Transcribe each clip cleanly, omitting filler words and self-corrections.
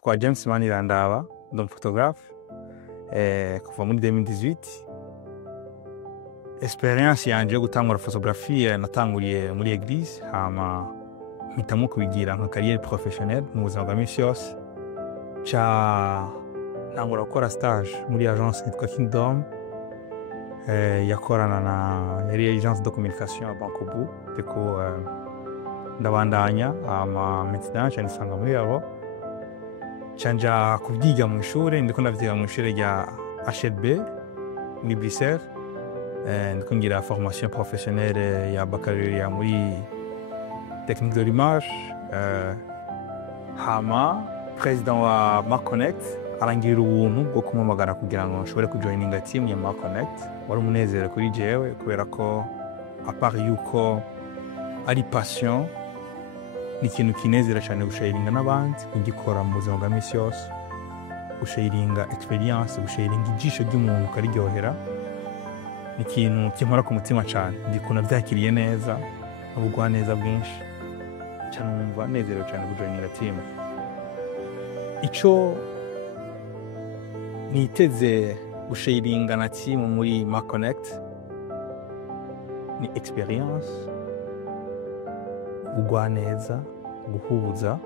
nitwa James Manirandaba, ndi photographe kuva muri 2018. Experience yanje yo gutangura photographie natanguriye muri église, hama mpitamo kubigira nka carrière professionnelle mu buzima bwa misi yose. Ntangura gukora stage muri agence yitwa Kingdom, yakorana na yari agence de communication à Bankobu, deko ndabandanya hama maintenant nisanga muri abo chanja kubyiga mu ishuri. Ndiko ndavyiga mu ishuri rya HLB muri Bruxelles, ndiko ngira formation professionnelle ya baccalauréat muri technique de l'image. Hama président wa Marconnect arangira ubuntu bwo kumamagara kugira ngo nshobore kujoininga team ya Marconnect. Wari umunezero kuri jewe kubera ko apart yuko ari passion, ni ikintu kinezera cyane gusharinga n'abandi, kugikora mu buzima bwa misi yose, gusharinga experience, gusharinga ijisho ry'umuntu ukaryohera, ni ikintu kinkora ku mutima cyane. Ndikuna byakiriye neza, ubugwa neza bwinshi cyane, numva nezero cyane kujoininga team. Ico niteze gusharinga na team muri Marconnect ni experience, ubugwa neza, guhuza,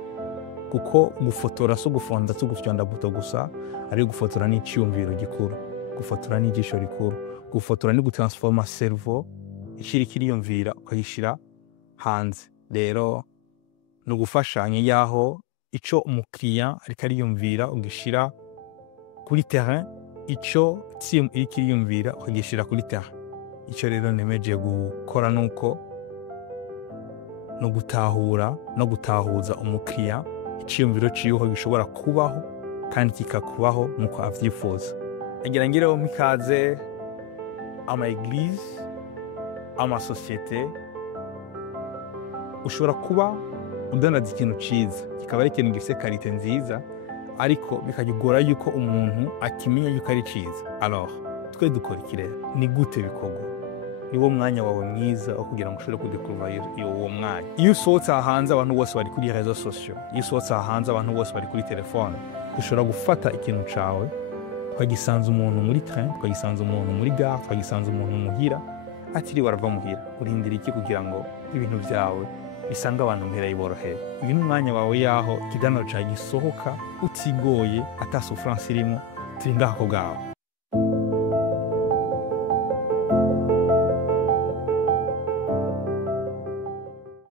kuko gufotora so gufonda so gufyonda buto gusa, ari gufotora ni cyumviro gikuru, gufotora ni ijisho rikuru, gufotora ni gutransforma cerveau ishiri kiriyumvira ukayishira hanze. Rero no gufashanya yaho ico umukiriya ariko ariyumvira ugishira kuri terrain, ico team iri kiriyumvira ukagishira kuri terrain. Ico rero nemeje gukora nuko no gutahura no gutahuza umukiriya icyumviro cy'uko gishobora kubaho kandi kikakubaho nuko avyifuza. Ngira ngireho mikaze ama église, ama société, ushobora kuba udanaza ikintu cyiza kikaba ari ikintu gifite qualité nziza, ariko bikagora yuko umuntu akimenya yuko ari cyiza. Alors twe dukora ikirere ni gute bikorwa? Niwo mwanya wawe mwiza wo kugira ngo ushobore kudekuvira uwo mwanya. Iyo usohotse hanze abantu bose bari kuri réseaux sociaux, iyo usohotse hanze abantu bose bari kuri telefone, ushobora gufata ikintu cawe ukagisanza umuntu muri train, ukagisanza umuntu muri gare, ukagisanza umuntu muhira, atiri warava muhira. Urindira iki kugira ngo ibintu byawe bisanga abantu muhira yiboroheye? Uyu ni umwanya wawe yaho ikiganiro cyawe gisohoka utigoye, ata souffrance irimo, turi ngaho bwawe.